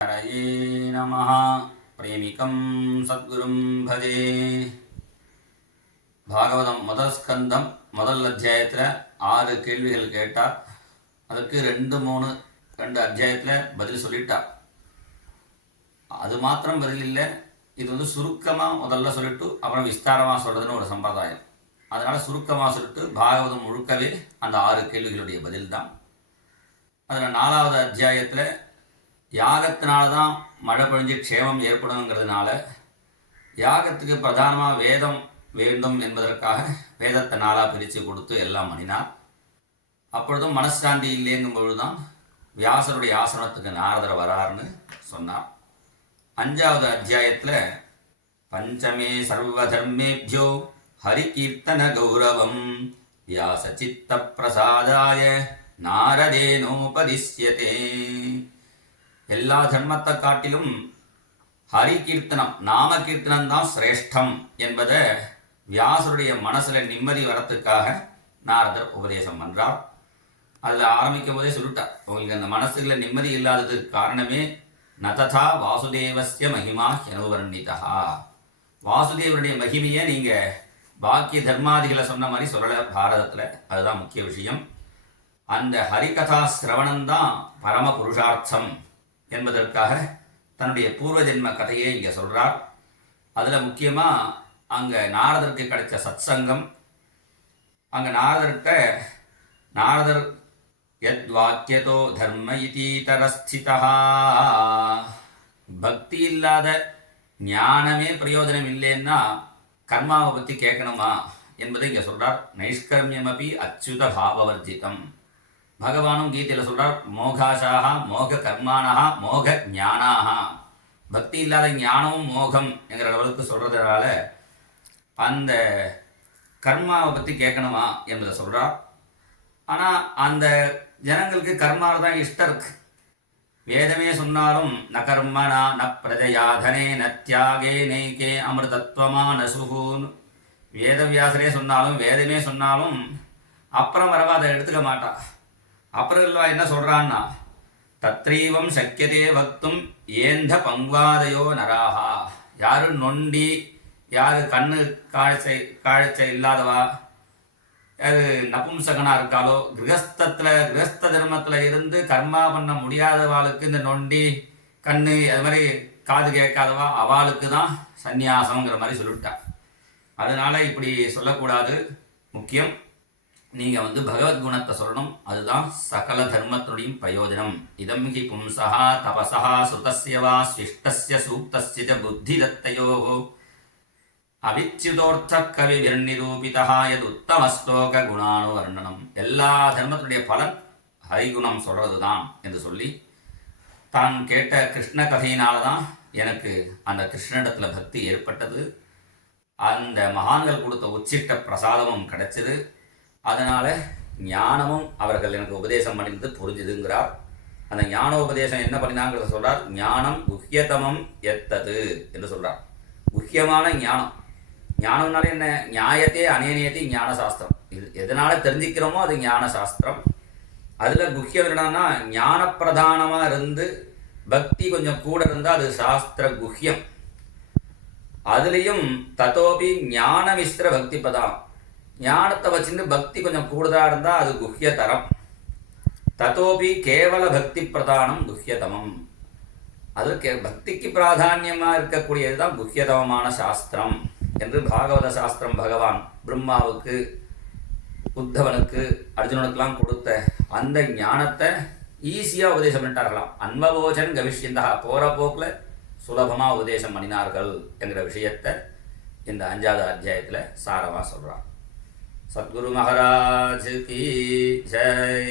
ஹரயே நமஹ. பிரேமிகம் சத்குரும் பஜே. பாகவதம் முதல் ஸ்கந்தம் முதல் அத்தியாயத்தில் 6 கேள்விகள் கேட்டார். அதுக்கு 2 அத்தியாயத்தில் பதில் சொல்லிட்டார். அது மாத்திரம் பதில் இல்லை, இது சுருக்கமாக முதல்ல சொல்லிட்டு அப்புறம் விஸ்தாரமாக சொல்கிறதுன்னு ஒரு சம்பிரதாயம். அதனால் சுருக்கமாக சொல்லிட்டு பாகவதம் முழுக்கவே அந்த 6 கேள்விகளுடைய பதில் தான். அதில் 4வது அத்தியாயத்தில் யாகத்தினால தான் மழை பொழிஞ்சு க்ஷேமம் ஏற்படுங்கிறதுனால யாகத்துக்கு பிரதானமாக வேதம் வேண்டும் என்பதற்காக வேதத்தை 4ஆக பிரித்து கொடுத்து எல்லாம் பண்ணினார். அப்பொழுதும் மனசாந்தி இல்லைங்கும் பொழுதுதான் வியாசருடைய ஆசிரமத்துக்கு நாரதர் வராருன்னு சொன்னார். 5வது அத்தியாயத்தில் பஞ்சமே சர்வதர்மேபியோ ஹரிகீர்த்தன கௌரவம் வியாச சித்த பிரசாதாய நாரதேனோபதிஷ்யதே. எல்லா தர்மத்தை காட்டிலும் ஹரி கீர்த்தனம் நாம கீர்த்தனம் தான் சிரேஷ்டம் என்பதை வியாசருடைய மனசில் நிம்மதி வரத்துக்காக நாரதர் உபதேசம் பண்ணுறார். அதில் ஆரம்பிக்கும் போதே சொல்லிட்டார், உங்களுக்கு அந்த மனசுல நிம்மதி இல்லாததுக்கு காரணமே நததா வாசுதேவஸ்ய மகிமா ஹனுவர்ணிதா. வாசுதேவனுடைய மகிமையை நீங்கள் பாக்கிய தர்மாதிகளை சொன்ன மாதிரி சொல்லலை பாரதத்தில். அதுதான் முக்கிய விஷயம். அந்த ஹரிகதா சிரவணம்தான் பரம புருஷார்த்தம் என்பதற்காக தன்னுடைய பூர்வ ஜென்ம கதையை இங்கே சொல்கிறார். அதில் முக்கியமாக அங்கே நாரதருக்கு கிடைச்ச சத்சங்கம். அங்கே நாரதர் யத் வாக்கியதோ தர்ம இதீதரஸ்திதா, பக்தி இல்லாத ஞானமே பிரயோஜனம் இல்லைன்னா கர்மாவை பற்றி கேட்கணுமா என்பதை இங்கே சொல்கிறார். நைஷ்கர்மியமபி அச்சுத பாவவர்ஜிதம். பகவானும் கீதையில் சொல்கிறார், மோகாஷாக மோக கர்மானஹா மோக ஞானாக. பக்தி இல்லாத ஞானமும் மோகம் என்கிற அளவுக்கு சொல்கிறதுனால அந்த கர்மாவை பற்றி கேட்கணுமா என்பதை சொல்கிறார். ஆனால் அந்த ஜனங்களுக்கு கர்மாவில் தான் இஷ்டம் இருக்கு. வேதமே சொன்னாலும் ந கர்மனா ந பிரஜயாதனே ந தியாகே நெய்கே அமிர்தத்வமான சுகூன். வேதவியாசரே சொன்னாலும் வேதமே சொன்னாலும் அப்புறம் வரவா அதை எடுத்துக்க மாட்டா. அப்புறம் இல்லவா என்ன சொல்கிறான்னா, தத்ரீவம் சக்கியதே வக்தும் ஏந்த பங்வாதையோ நராகா. யாரு நொண்டி, யாரு கண்ணு காഴ്ച இல்லாதவா, யாரு நபும்சகனாக இருக்காளோ, கிரகஸ்த தர்மத்தில் இருந்து கர்மா பண்ண முடியாதவாளுக்கு இந்த நொண்டி கண்ணு அது மாதிரி காது கேட்காதவா அவளுக்கு தான் சந்நியாசங்கிற மாதிரி சொல்லிவிட்டா. அதனால் இப்படி சொல்லக்கூடாது. முக்கியம் நீங்கள் பகவத்குணத்தை சொல்லணும். அதுதான் சகல தர்மத்தினுடைய பிரயோஜனம். இதம் ஹி பும்சா தபசா சுதஸ்யவா ஸ்விஷ்டஸ்ய சூக்தஸ்ய புத்திதத்தையோ அவிச்சிதோர்த்த கவி விர்நிரூபிதா யது உத்தம ஸ்லோக குணானு வர்ணனம். எல்லா தர்மத்தினுடைய பலன் ஹரிகுணம் சொல்கிறது தான் என்று சொல்லி, தான் கேட்ட கிருஷ்ண கதையினால்தான் எனக்கு அந்த கிருஷ்ணனிடத்தில் பக்தி ஏற்பட்டது. அந்த மகான்கள் கொடுத்த உச்சிட்ட பிரசாதமும் கிடைச்சது. அதனால் ஞானமும் அவர்கள் எனக்கு உபதேசம் பண்ணிருந்து புரிஞ்சுதுங்கிறார். அந்த ஞானோபதேசம் என்ன பண்ணினாங்கிறத சொல்கிறார். ஞானம் குஹ்யதமம் எத்தது என்று சொல்கிறார். குஹ்யமான ஞானம். ஞானம்னாலே என்ன? நியாயத்தே அநேனியத்தை ஞான சாஸ்திரம். இது எதனால் தெரிஞ்சுக்கிறோமோ அது ஞான சாஸ்திரம். அதில் குஹ்யம் என்னன்னா, ஞான பிரதானமாக இருந்து பக்தி கொஞ்சம் கூட இருந்தால் அது சாஸ்திர குஹ்யம். அதுலேயும் ததோபி ஞான மிஸ்ர பக்தி பதம். ஞானத்தை வச்சுட்டு பக்தி கொஞ்சம் கூடுதலாக இருந்தால் அது குஹ்யதரம். ததோபி கேவல பக்தி பிரதானம் குஹ்யதமம். அது பக்திக்கு பிராதானியமாக இருக்கக்கூடியது தான் குஹ்யதமமான சாஸ்திரம் என்று பாகவத சாஸ்திரம் பகவான் பிரம்மாவுக்கு, உத்தவனுக்கு, அர்ஜுனனுக்கெல்லாம் கொடுத்த அந்த ஞானத்தை ஈஸியாக உபதேசம் பண்ணிட்டார்களாம். அன்வபோஜன் கவிஷ்யந்தா, போகிற போக்கில் சுலபமாக உபதேசம் பண்ணினார்கள் என்கிற விஷயத்தை இந்த 5வது அத்தியாயத்தில் சாரமாக சொல்கிறார். सद्गुरु महाराज की जय.